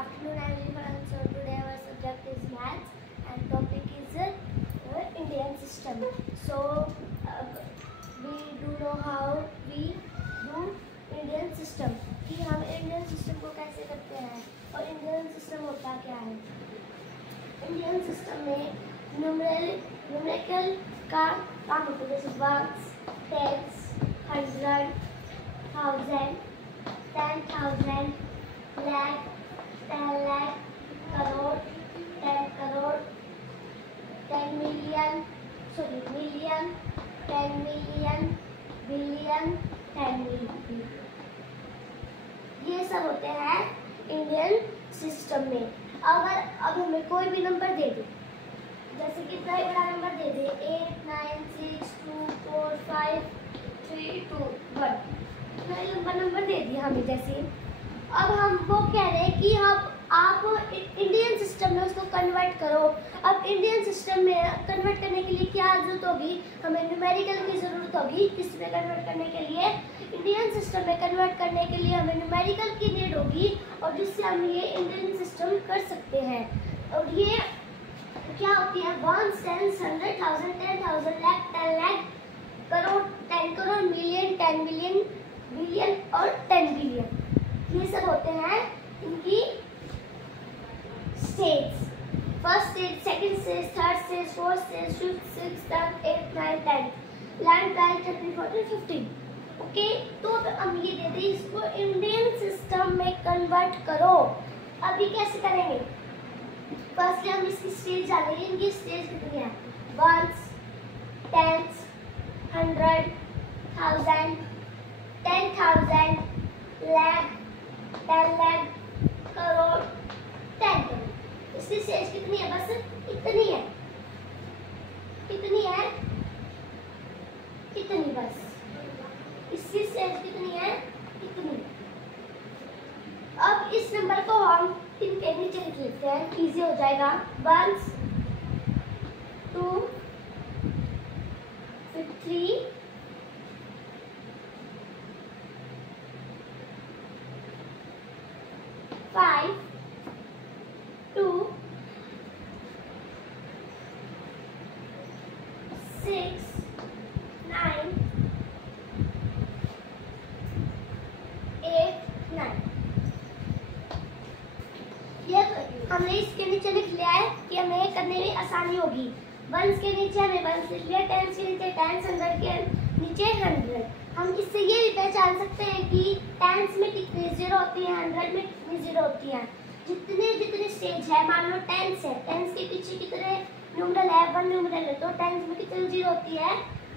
Afternoon everyone. So today our subject is maths and topic is Indian system. So we do know how we do Indian system कि हम Indian system को कैसे करते हैं और Indian system होता क्या है। Indian system में न्यूमेरिकल का काम होता है जैसे ones, tens, 100, 1000, 10,000, lakh, 10 lakh, crore, 10 crore, 10 million, million, 10 million, billion, 10 million. ये सब होते हैं इंडियन सिस्टम में। अगर अब हमें कोई भी नंबर दे दे, जैसे कि कोई बड़ा नंबर दे दे 8, 9, 6, 2, 4, 5, 3, 2, 1, लंबा नंबर दे दिया हमें। जैसे अब हम वो कह रहे हैं कि आप इंडियन सिस्टम में उसको कन्वर्ट करो। अब इंडियन सिस्टम में कन्वर्ट करने के लिए क्या जरूरत होगी, हमें न्यूमेरिकल की ज़रूरत होगी। किस में कन्वर्ट करने के लिए, इंडियन सिस्टम में कन्वर्ट करने के लिए हमें न्यूमेरिकल की नीड होगी और जिससे हम ये इंडियन सिस्टम कर सकते हैं। और ये क्या होती है, 1, 10, 100,000, 10,000, lakh, 10 lakh, crore, 10 crore, million, 10 million, billion और 10 बिलियन। ये सब होते हैं इनकी stage. First stage, second stage, third stage, fourth stage, fifth, sixth, seventh, eighth, ninth, 10, 11, 12, 13, 14, 15। Okay, तो हम ये दे दें इसको इंडियन सिस्टम में कन्वर्ट करो। अभी कैसे करेंगे, फर्स्टली हम इसकी स्टेज जानेंगे। इनकी स्टेज कितनी है, वंस, टेंस, 100, 1000, 10,000, लाख, 10 लाख, करोड़, 10 करोड़। इसकी स्टेज कितनी है, बस इतनी है, कितनी है, इतनी, बस इसकी स्टेज कितनी है, इतनी। अब इस नंबर को हम इनके नीचे लिख लेते हैं, इजी हो जाएगा। 1, 2, फिर 3, 5, 2, 6, 9, 8, 9। ये हमने इसके नीचे लिख लिया है कि हमें करने में आसानी होगी। वंस के नीचे हमें वंस लिख लिया, टेंस के नीचे टेंस, 100 के नीचे 100। हम इससे ये भी पहचान सकते हैं कि टेंस में कितनी जीरो होती है, 100 में कितनी जीरो होती है। जितने जितने स्टेज है, मान लो टेंस है, टेंस के पीछे कितने न्यूमरल है, 1 न्यूमरल है, तो टेंस में कितनी जीरो होती है,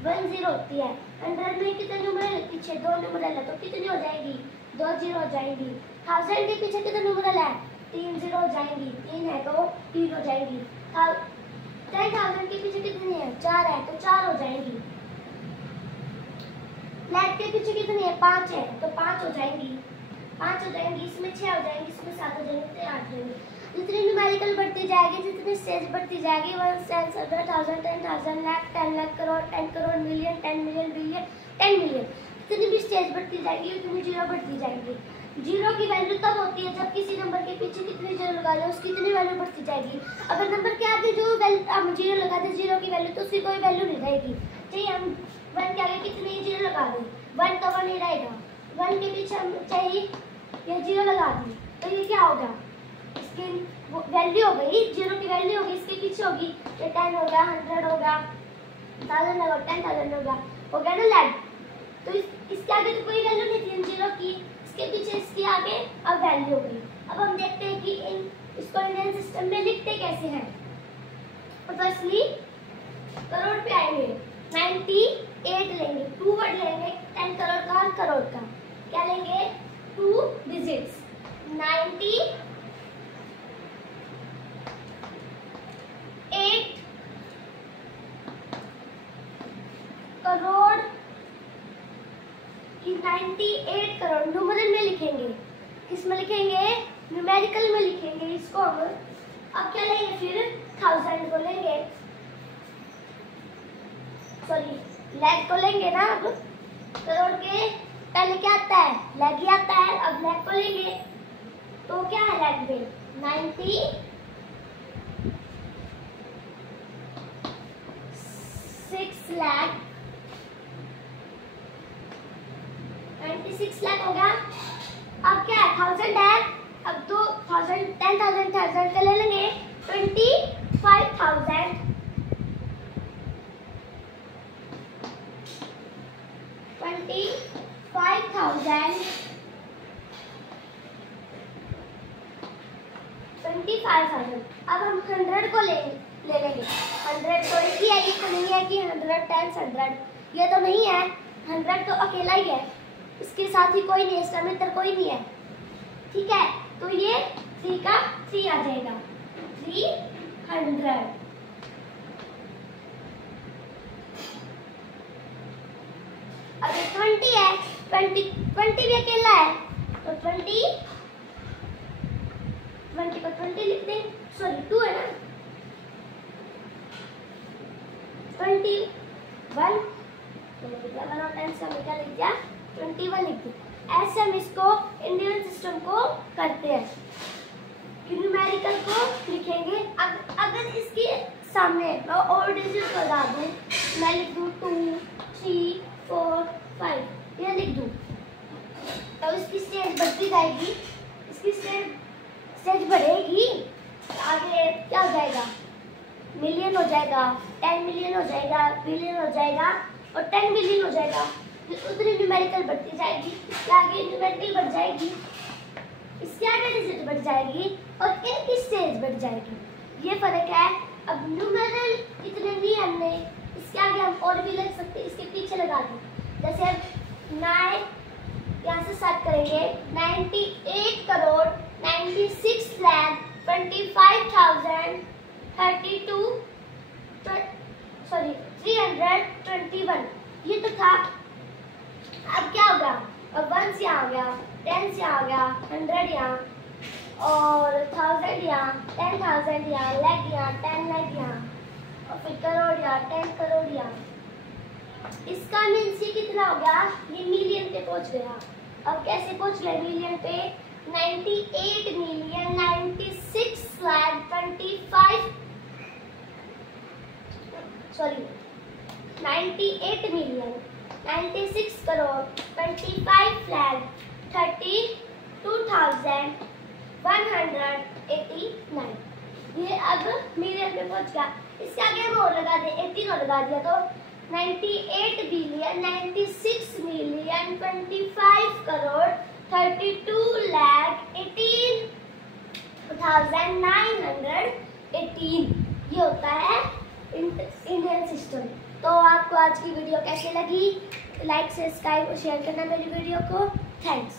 1 जीरो होती है। 100 में कितने न्यूमरल है, पीछे 2 न्यूमरल है, तो कितनी हो जाएगी, 2 जीरो हो जाएंगी। 1000 के पीछे कितने न्यूमरल है, 3 जीरो हो जाएंगी, 3 है तो 3 हो जाएंगी। 10,000 के पीछे कितनी है, 4 है तो 4 हो जाएंगी। लाख के पीछे कितनी है, 5 है तो 5 हो जाएंगी, 5 हो जाएंगी। इसमें 6 हो जाएंगी, इसमें 7 हो जाएंगी, 8 हो जाएंगी। जितनी न्यूमेरिकल बढ़ती जाएगी, जितनी स्टेज बढ़ती जाएगी, 1, 10, 100,000, 10,000, lakh, 10 lakh, crore, 10 crore, million, 10 million, billion, 10 million. जितनी भी स्टेज बढ़ती जाएगी उतनी जीरो बढ़ती जाएगी। जीरो की वैल्यू तब होती है जब किसी नंबर के पीछे कितनी जीरो लगा लो, उसकी कितनी वैल्यू बढ़ती जाएगी। अगर नंबर के आगे जो हम जीरो लगा दे, जीरो की वैल्यू, तो उसकी कोई वैल्यू नहीं रहेगी। चाहिए हम 1 के आगे कितनी जीरो लगा दें, 1 तो 1 ही रहेगा। 1 के पीछे हम चाहिए ये जीरो लगा दी, तो ये क्या होगा, इसकी वैल्यू हो गई, जीरो की वैल्यू होगी, इसके पीछे होगी, ये 10 होगा, 100 होगा, 1000 होगा, 10,000 होगा, हो गया ना लाख। तो इसके आगे तो कोई वैल्यू नहीं थी जीरो की, इसके पीछे इसके आगे अब वैल्यू हो गई। अब हम देखते हैं कि इसको इंडियन सिस्टम में लिखते कैसे हैं। तो फर्स्टली करोड़ पे आएंगे, 98 लेंगे, 2 वर्ड लेंगे, 10 करोड़ का और करोड़ का क्या लेंगे, 2 डिजिट्स, 98 करोड़ की 98 करोड़ न्यूमेरिकल में लिखेंगे। किस में लिखेंगे, न्यूमेरिकल में लिखेंगे इसको हम। अब क्या लेंगे, फिर 1000 को लेंगे, सॉरी लाख को लेंगे ना। अब करोड़ के पहले क्या आता है, लाख ही आता है। अब लाख को लेंगे तो क्या है रेलवे 96 लाख 96 लाख हो गया। अब क्या है 1000 है, अब तो 1000 10,000 का ले लेंगे 25,000 25,000। अब हम 100 को ले लेंगे। 100 तो एक ही है, ये तो नहीं है कि 100 10 100, ये तो नहीं है। 100 तो अकेला ही है, इसके साथ ही कोई नहीं है, इसका मित्र कोई नहीं है। ठीक है, तो ये 3 का 3 आ जाएगा 300। अगर 20 है, 20 भी अकेला है तो 20 को 20 लिख दें, सॉरी 2 है ना, 21 लिख दिया 21 लिख दिया। ऐसे हम इसको इंडियन सिस्टम को करते हैं। न्यूमेरिकल को लिखेंगे, अगर इसके सामने मैं और डिजिट लगा दूं, मैं लिख दूं 2 3 4 5, ये लिख दूं, तो इसकी स्टेज बढ़ती जाएगी, इसकी स्टेज बढ़ेगी, आगे क्या हो जाएगा, मिलियन हो जाएगा, 10 मिलियन हो जाएगा, बिलियन हो जाएगा और 10 बिलियन हो जाएगा। उतनी न्यूमेरिकल बढ़ती जाएगी, आगे न्यूमेरिकल बढ़ जाएगी, इसके आगे डिजिट बढ़ जाएगी और इनकी स्टेज बढ़ जाएगी। ये फर्क है। अब न्यूमेरिकल इतने नहीं हमने, इसके आगे हम और भी लग सकते, इसके पीछे लगा दें। जैसे हम 9 यहाँ से स्टार्ट करेंगे 98 करोड़ 96 लाख 321, ये तो था। अब क्या होगा, अब 1 यहाँ आ गया, 10 यहाँ आ गया, 100 यहाँ और 1000 यहाँ, 10,000 यहाँ, लाख यहाँ, 10 लाख यहाँ और फिर करोड़ यहाँ, 10 करोड़ यहाँ। इसका मीन्स ये कितना हो गया, ये मिलियन पे पहुंच गया। अब कैसे पहुंच गया मिलियन पे, 98 मिलियन 96 लाख 98 मिलियन 96 करोड़ 25 लाख 32,189। ये अब मिलियन पे पहुंच गया। इसके आगे हम और लगा दे, 18 और लगा दिया तो 98 बिलियन 96 मिलियन 25 करोड़ 32,918। ये होता है इंडियन सिस्टम। तो आपको आज की वीडियो कैसी लगी, लाइक सब्सक्राइब और शेयर करना मेरी वीडियो को। थैंक्स।